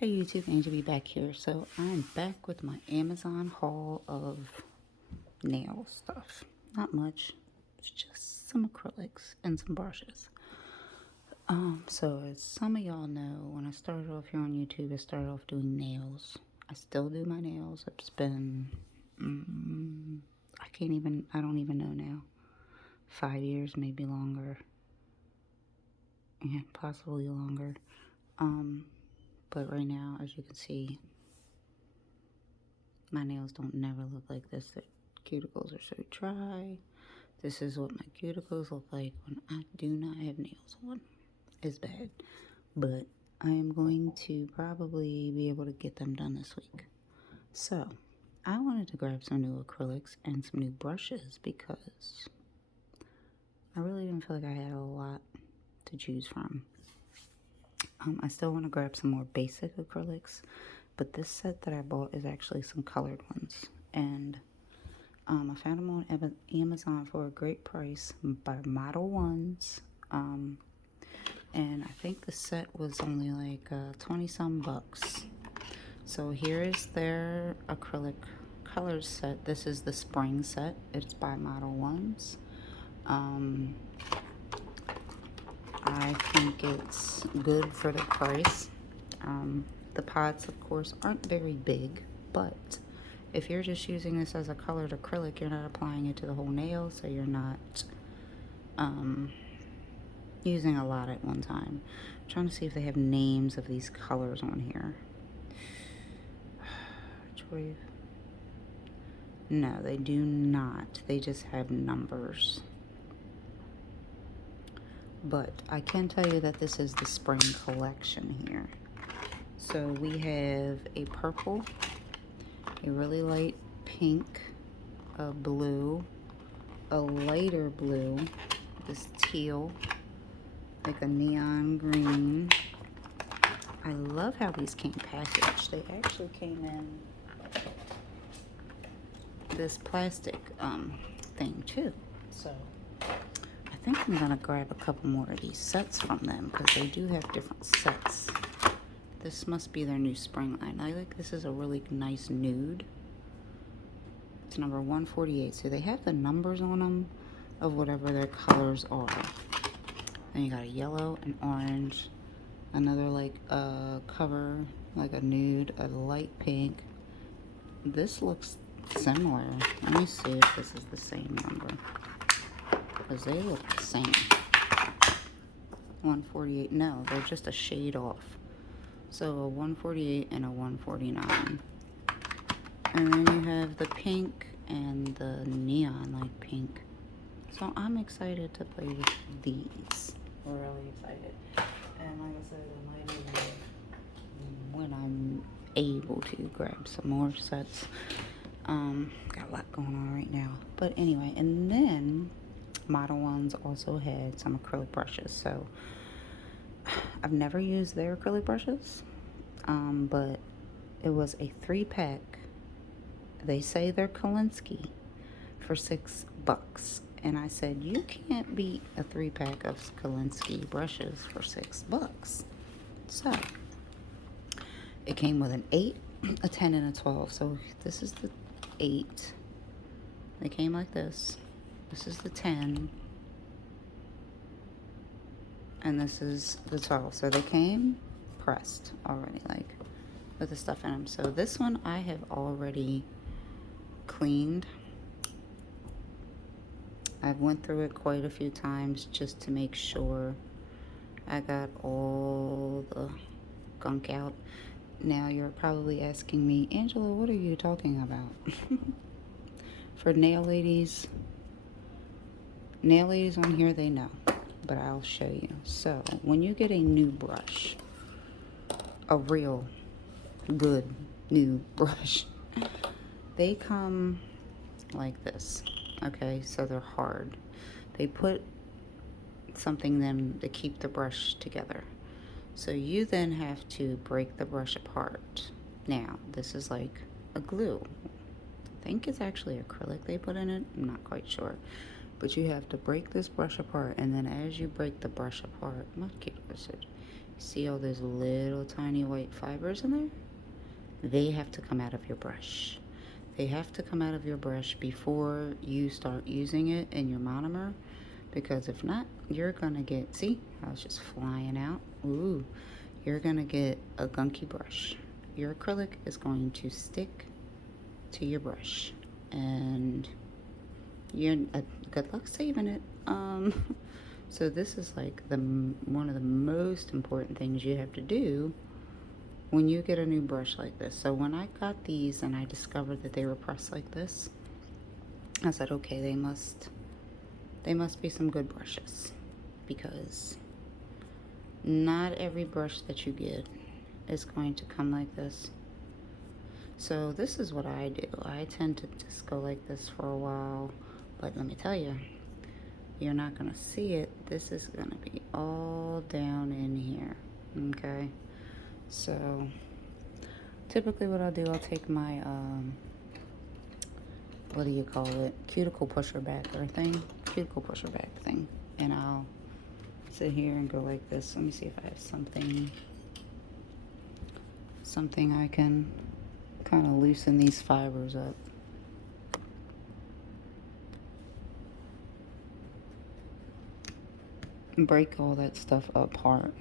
Hey YouTube, Angie be back here. So I'm back with my Amazon haul of nail stuff. Not much, it's just some acrylics and some brushes. So as some of y'all know, when I started off here on YouTube, I started off doing nails. I still do my nails. It's been, I don't even know now. 5 years, maybe longer. Yeah, possibly longer. But right now, as you can see, my nails don't never look like this. The cuticles are so dry. This is what my cuticles look like when I do not have nails on. It's bad. But I am going to probably be able to get them done this week. So, I wanted to grab some new acrylics and some new brushes because I really didn't feel like I had a lot to choose from. I still want to grab some more basic acrylics, but this set that I bought is actually some colored ones. And I found them on Amazon for a great price by Modelones. And I think the set was only like 20 some bucks. So here is their acrylic colors set. This is the spring set. It's by Modelones. I think it's good for the price. The pots, of course, aren't very big, but if you're just using this as a colored acrylic, you're not applying it to the whole nail, so you're not using a lot at one time. I'm trying to see if they have names of these colors on here. No, they do not. They just have numbers. But I can tell you that this is the spring collection here. So we have a purple, a really light pink, a blue, a lighter blue, this teal, like a neon green. I love how these came packaged. They actually came in this plastic thing too. So I think I'm gonna grab a couple more of these sets from them because they do have different sets. This must be their new spring line. I think this is a really nice nude. It's number 148. So they have the numbers on them of whatever their colors are. Then you got a yellow, an orange, another like cover, like a nude, a light pink. This looks similar. Let me see if this is the same number, because they look the same. 148. No, they're just a shade off. So a 148 and a 149. And then you have the pink and the neon like pink. So I'm excited to play with these. Really excited. And like I said, I might even, when I'm able to, grab some more sets. Got a lot going on right now. But anyway, and then Modelones also had some acrylic brushes. So I've never used their acrylic brushes, but it was a 3-pack. They say they're Kolinsky for $6. And I said, you can't beat a 3-pack of Kolinsky brushes for $6. So it came with an 8, a 10, and a 12. So this is the 8. They came like this. This is the 10. And this is the 12. So they came pressed already, like with the stuff in them. So this one I have already cleaned. I've went through it quite a few times just to make sure I got all the gunk out. Now you're probably asking me, Angela, what are you talking about? For nail ladies on here, they know, but I'll show you. So when you get a new brush, a real good new brush, they come like this. Okay, so they're hard. They put something in them to keep the brush together. So you then have to break the brush apart. Now, this is like a glue. I think it's actually acrylic they put in it. I'm not quite sure. But you have to break this brush apart, and then as you break the brush apart, my cute lizard, See all those little tiny white fibers in there? They have to come out of your brush. They have to come out of your brush before you start using it in your monomer, because if not, you're gonna get, see how it's just flying out? Ooh, you're gonna get a gunky brush. Your acrylic is going to stick to your brush, and you're good luck saving it. So this is like one of the most important things you have to do when you get a new brush like this. So when I got these and I discovered that they were pressed like this, I said, okay, they must be some good brushes, because not every brush that you get is going to come like this. So this is what I do. I tend to just go like this for a while, but let me tell you, you're not gonna see it. This is gonna be all down in here, okay? So typically what I'll do, I'll take my, what do you call it? Cuticle pusher backer thing. Cuticle pusher back thing. And I'll sit here and go like this. Let me see if I have something I can kind of loosen these fibers up. Break all that stuff apart.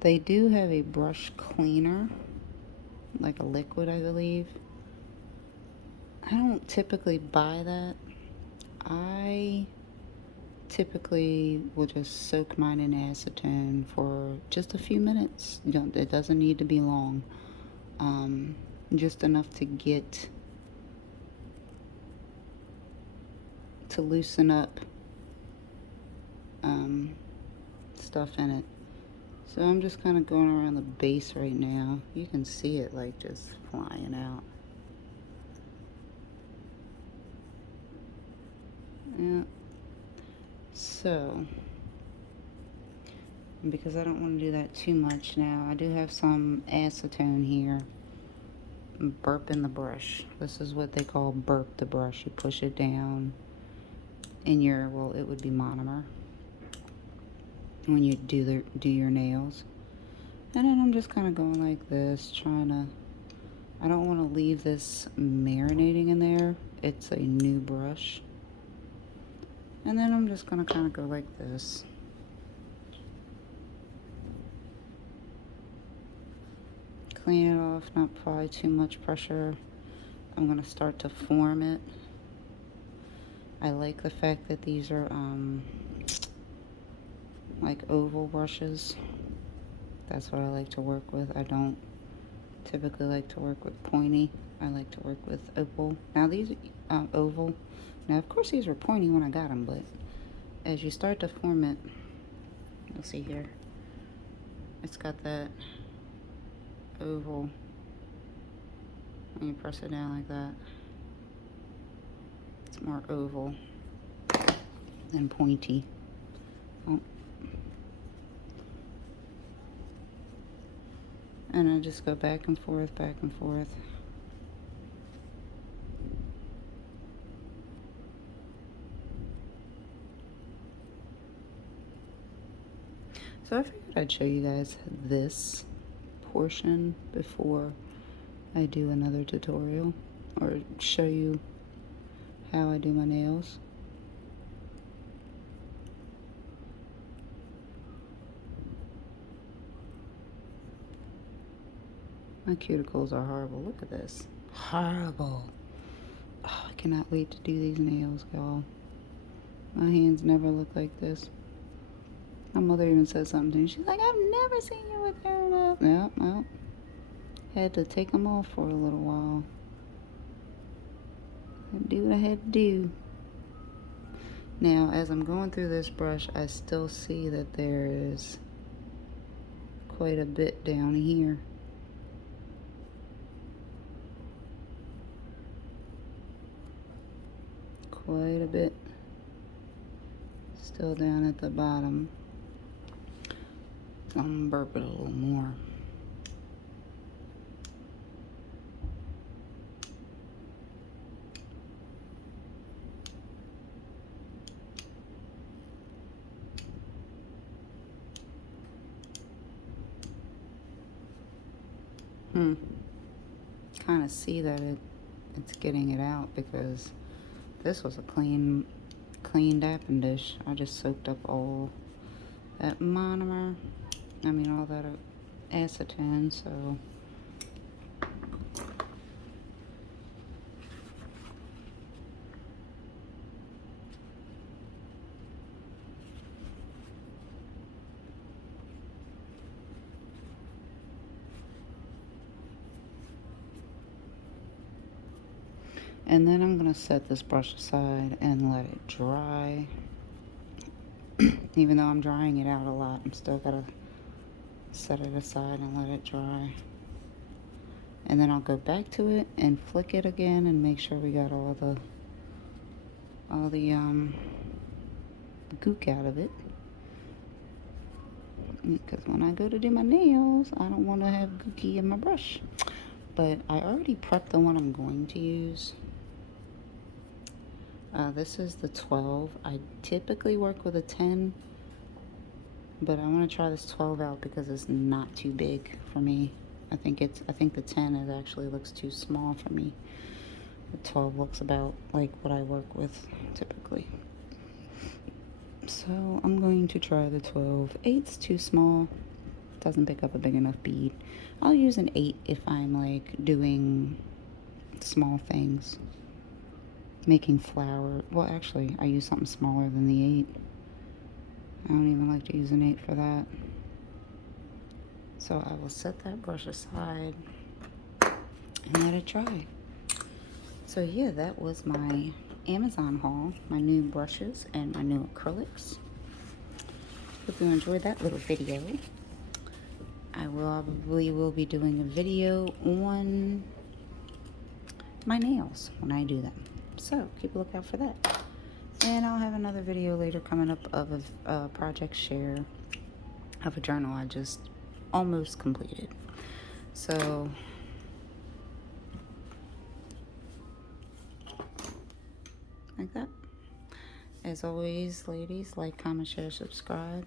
They do have a brush cleaner, like a liquid, I believe. I don't typically buy that. I typically will just soak mine in acetone for just a few minutes. It doesn't need to be long. Just enough to get to loosen up stuff in it. So I'm just kind of going around the base right now. You can see it like just flying out. Yeah. So, because I don't want to do that too much now, I do have some acetone here. Burp in the brush. This is what they call burp the brush. You push it down in your, well, it would be monomer when you do your nails. And then I'm just kind of going like this, trying to, I don't want to leave this marinating in there. It's a new brush. And then I'm just going to kind of go like this. Clean it off, not apply too much pressure. I'm going to start to form it. I like the fact that these are like oval brushes. That's what I like to work with. I don't typically like to work with pointy. I like to work with oval. Now these oval. Now of course these were pointy when I got them, but as you start to form it, you'll see here, it's got that oval. When you press it down like that, it's more oval than pointy. Oh. And I just go back and forth, back and forth. So I figured I'd show you guys this portion before I do another tutorial, or show you how I do my nails. My cuticles are horrible. Look at this. Horrible. Oh, I cannot wait to do these nails, y'all. My hands never look like this. My mother even said something to me. She's like, I've never seen you with hair up. Yeah, well, had to take them off for a little while. I do what I had to do. Now, as I'm going through this brush, I still see that there is quite a bit down here. Quite a bit still down at the bottom. So I'm gonna burp it a little more. kind of see that it's getting it out, because this was a cleaned appendish. I just soaked up all that monomer, all that acetone, so and then I'm gonna set this brush aside and let it dry. Even though I'm drying it out a lot, I'm still gotta set it aside and let it dry. And then I'll go back to it and flick it again and make sure we got all the gook out of it. Because when I go to do my nails, I don't want to have gooky in my brush. But I already prepped the one I'm going to use. This is the 12. I typically work with a 10, but I want to try this 12 out because it's not too big for me. I think the 10 actually looks too small for me. The 12 looks about like what I work with typically. So I'm going to try the 12. 8's too small. Doesn't pick up a big enough bead. I'll use an 8 if I'm like doing small things. Making flower. Well, actually, I use something smaller than the 8. I don't even like to use an 8 for that. So I will set that brush aside and let it dry. So yeah, that was my Amazon haul, my new brushes and my new acrylics. Hope you enjoyed that little video. I probably will be doing a video on my nails when I do them. So keep a lookout for that. And I'll have another video later coming up of a project share of a journal I just almost completed. So like that. As always, ladies, like, comment, share, subscribe.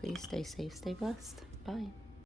Please stay safe, stay blessed. Bye.